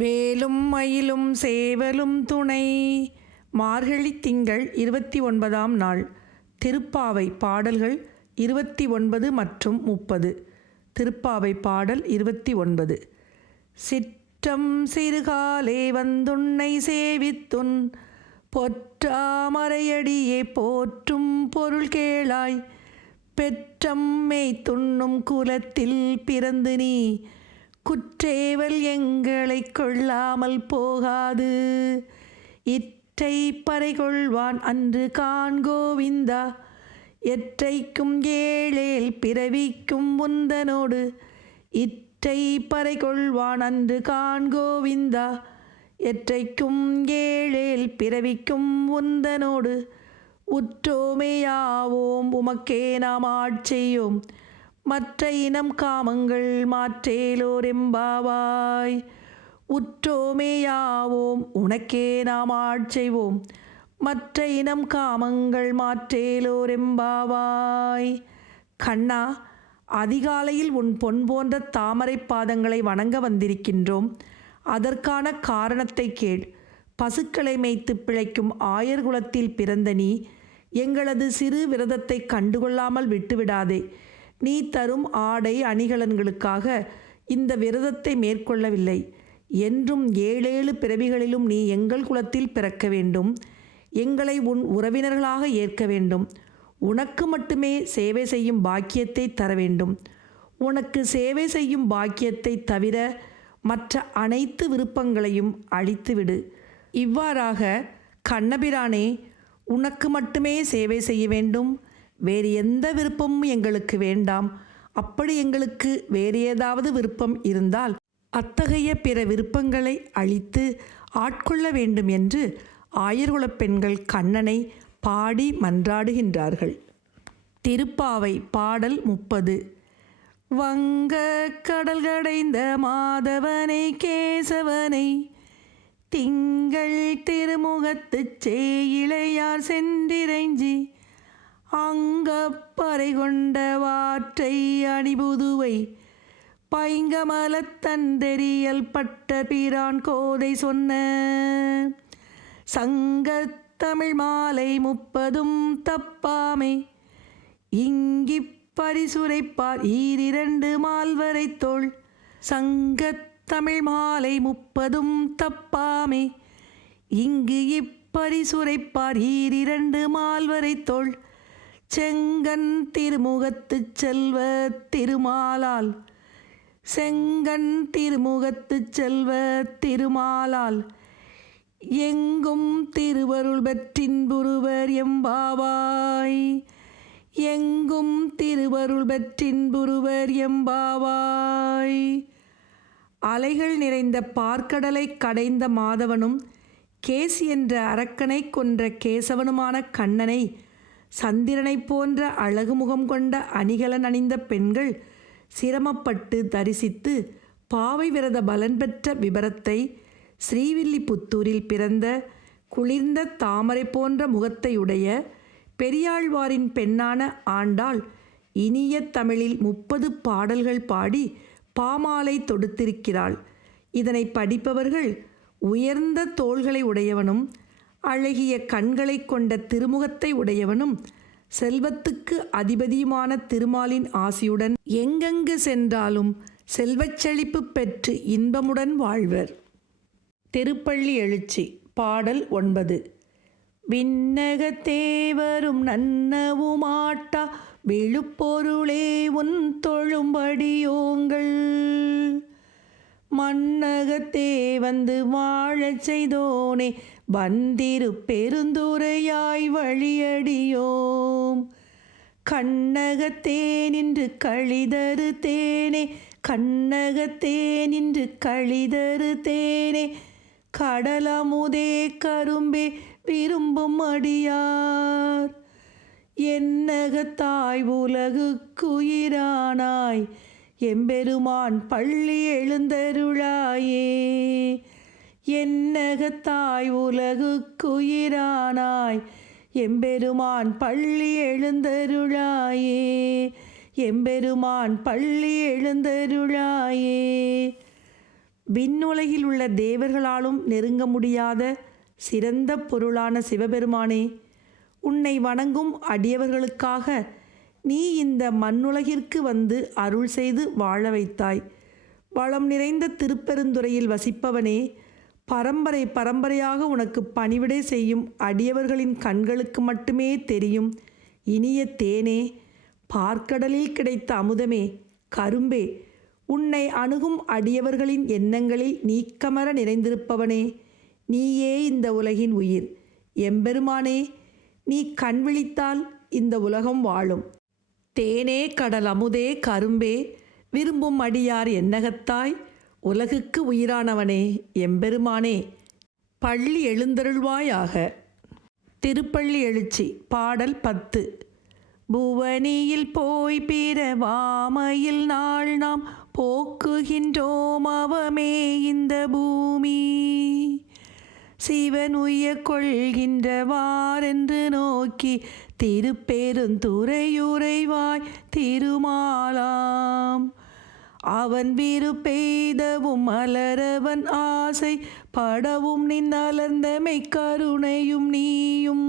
வேலும் மயிலும் சேவலும் துணை. மார்கழி திங்கள் 29ஆம் நாள். திருப்பாவை பாடல்கள் 29 மற்றும் 30. திருப்பாவை பாடல் 29. சிற்றம் சிறுகாலே வந்துன்னை சேவித்துன் பொற்றாமரையடியே போற்றும் பொருள் கேளாய். பெற்றம் மேய்த்துண்ணும் குலத்தில் பிறந்து நீ குற்றேவல் எங்களை கொள்ளாமல் போகாது. இற்றை பறை கொள்வான் அன்று காண்கோவிந்தா. எற்றைக்கும் ஏழேல் பிறவிக்கும் உந்தனோடு. இற்றை பறை கொள்வான் அன்று காண்கோவிந்தா. எற்றைக்கும் ஏழேல் பிறவிக்கும் உந்தனோடு. உற்றோமேயாவோம் உமக்கே நாம் ஆட்செய்யோம். மற்ற இனம் காமங்கள் மாற்றேலோர் எம்பாவாய். உற்றோமேயாவோம் உனக்கே நாம் ஆட்செய்வோம். மற்ற இனம் காமங்கள் மாற்றேலோர் எம்பாவாய். கண்ணா, அதிகாலையில் உன் பொன் போன்ற தாமரை பாதங்களை வணங்க வந்திருக்கின்றோம். அதற்கான காரணத்தை கேள். பசுக்களை மேய்த்து பிழைக்கும் ஆயர் குலத்தில் பிறந்த நீ எங்களது சிறு விரதத்தை கண்டுகொள்ளாமல் விட்டுவிடாதே. நீ தரும் ஆடை அணிகலன்களுக்காக இந்த விரதத்தை மேற்கொள்ளவில்லை. என்றும் 7 பிறவிகளிலும் நீ எங்கள் குலத்தில் பிறக்க வேண்டும். எங்களை உன் உறவினர்களாக ஏற்க வேண்டும். உனக்கு மட்டுமே சேவை செய்யும் பாக்கியத்தை தர வேண்டும். உனக்கு சேவை செய்யும் பாக்கியத்தை தவிர மற்ற அனைத்து விருப்பங்களையும் அழித்துவிடு. இவ்வாறாக கண்ணபிரானே, உனக்கு மட்டுமே சேவை செய்ய வேண்டும். வேறு எந்த விருப்பமும் எங்களுக்கு வேண்டாம். அப்படி எங்களுக்கு வேறு ஏதாவது விருப்பம் இருந்தால் அத்தகைய பிற விருப்பங்களை அழித்து ஆட்கொள்ள வேண்டும் என்று ஆயர்குலப் பெண்கள் கண்ணனை பாடி மன்றாடுகின்றார்கள். திருப்பாவை பாடல் 30. வங்க கடல் கடைந்த மாதவனை கேசவனை திங்கள் திருமுகத்துச் சேயிழையார் சென்றிரைஞ்சி அங்கப்பறை கொண்ட வாற்றை அணிபுதுவை பைங்கமலத் தந்தெறியல் பட்ட பிரான் கோதை சொன்ன சங்கத் தமிழ் மாலை 30 தப்பாமை. இங்கிப் பரிசுரைப்பார் 2 மால்வரை தோள். சங்கத் தமிழ் மாலை 30 தப்பாமே. இங்கு இப்பரிசுரைப்பார் 2 மால்வரை தோள். செங்கண் திருமுகத்துச் செல்வ திருமாலால். செங்கண் திருமுகத்துச் செல்வ திருமாலால் எங்கும் திருவருள் பெற்றின்புருவர் எம்பாவாய். எங்கும் திருவருள் பெற்றின்புருவர் எம்பாவாய். அலைகள் நிறைந்த பார்க்கடலை கடைந்த மாதவனும் கேசி என்ற அரக்கனை கொன்ற கேசவனுமான கண்ணனை சந்திரனைப் போன்ற அழகு முகம் கொண்ட அணிகலன் அணிந்த பெண்கள் சிரமப்பட்டு தரிசித்து பாவை விரத பலன் பெற்ற விபரத்தை ஸ்ரீவில்லிபுத்தூரில் பிறந்த குளிர்ந்த தாமரை போன்ற முகத்தையுடைய பெரியாழ்வாரின் பெண்ணான ஆண்டாள் இனிய தமிழில் 30 பாடல்கள் பாடி பாமாலை தொடுத்திருக்கிறாள். இதனை படிப்பவர்கள் உயர்ந்த தோள்களை உடையவனும் அழகிய கண்களை கொண்ட திருமுகத்தை உடையவனும் செல்வத்துக்கு அதிபதியுமான திருமாலின் ஆசியுடன் எங்கெங்கு சென்றாலும் செல்வச் செழிப்பு பெற்று இன்பமுடன் வாழ்வர். திருப்பள்ளி எழுச்சி பாடல் 9. விண்ணகத்தே வரும் நன்னவுமாட்டா விழுப்பொருளே உன் தொழும்படியோங்கள். மண்ணகத்தே வந்து வாழச் செய்தோனே வந்திரு பெருந்துரையாய் வழியடியோம். கண்ணகத்தே நின்று கழிதரு தேனே. கண்ணகத்தே நின்று கழிதரு தேனே. கடலமுதே கரும்பே விரும்பும் அடியார். என்னகத்தாய் உலகுக்குயிரானாய் எம்பெருமான் பள்ளி எழுந்தருளாயே. என்னகத்தாய் உலகுக்குயிரானாய் எம்பெருமான் பள்ளி எழுந்தருளாயே. எம்பெருமான் பள்ளி எழுந்தருளாயே. விண்ணுலகில் உள்ள தேவர்களாலும் நெருங்க முடியாத சிறந்த பொருளான சிவபெருமானே, உன்னை வணங்கும் அடியவர்களுக்காக நீ இந்த மண்ணுலகிற்கு வந்து அருள் செய்து வாழ வைத்தாய். வளம் நிறைந்த திருப்பெருந்துறையில் வசிப்பவனே, பரம்பரை பரம்பரையாக உனக்கு பணிவிடை செய்யும் அடியவர்களின் கண்களுக்கு மட்டுமே தெரியும் இனிய தேனே, பார்க்கடலில் கிடைத்த அமுதமே, கரும்பே, உன்னை அணுகும் அடியவர்களின் எண்ணங்களில் நீக்கமர நிறைந்திருப்பவனே, நீயே இந்த உலகின் உயிர். எம்பெருமானே, நீ கண் விழித்தால் இந்த உலகம் வாழும். தேனே, கடல் அமுதே, கரும்பே, விரும்பும் அடியார் எண்ணகத்தாய், உலகுக்கு உயிரானவனே, எம்பெருமானே, பள்ளி எழுந்தருள்வாயாக. திருப்பள்ளி எழுச்சி. பாடல் 10. புவனியில் போய் பிறவாமையில் நாள் நாம் போக்குகின்றோம் அவமே இந்த பூமி. சிவன் உய்ய கொள்கின்றவாரென்று நோக்கி திருப்பெருந்துறையுறைவாய் திருமாலாம். அவன் விருப்பெய்தவும் மலரவன் ஆசை படவும் நின் அலர்ந்தமை கருணையும் நீயும்.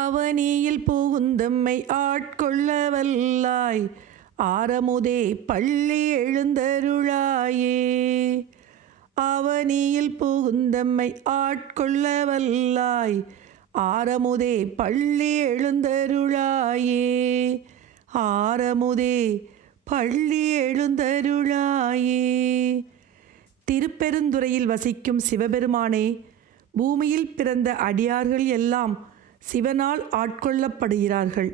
அவனியில் புகுந்தம்மை ஆட்கொள்ள வல்லாய், ஆரமுதே பள்ளி எழுந்தருளாயே. அவனியில் புகுந்தம்மை ஆட்கொள்ள வல்லாய், ஆரமுதே பள்ளி எழுந்தருளாயே. ஆரமுதே பள்ளி எழுந்தருளாயே. திருப்பெருந்துறையில் வசிக்கும் சிவபெருமானே, பூமியில் பிறந்த அடியார்கள் எல்லாம் சிவனால் ஆட்கொள்ளப்படுகிறார்கள்.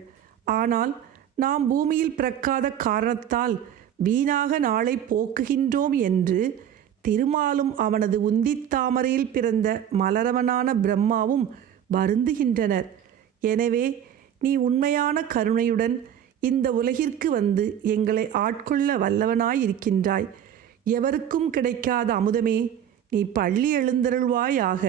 ஆனால் நாம் பூமியில் பிறக்காத காரணத்தால் வீணாக நாளை போக்குகின்றோம் என்று திருமாலும் அவனது உந்தித்தாமரையில் பிறந்த மலரவனான பிரம்மாவும் வருந்துகின்றனர். எனவே நீ உண்மையான கருணையுடன் இந்த உலகிற்கு வந்து எங்களை ஆட்கொள்ள வல்லவனாயிருக்கின்றாய். எவருக்கும் கிடைக்காத அமுதமே, நீ பள்ளி எழுந்தருள்வாயாக.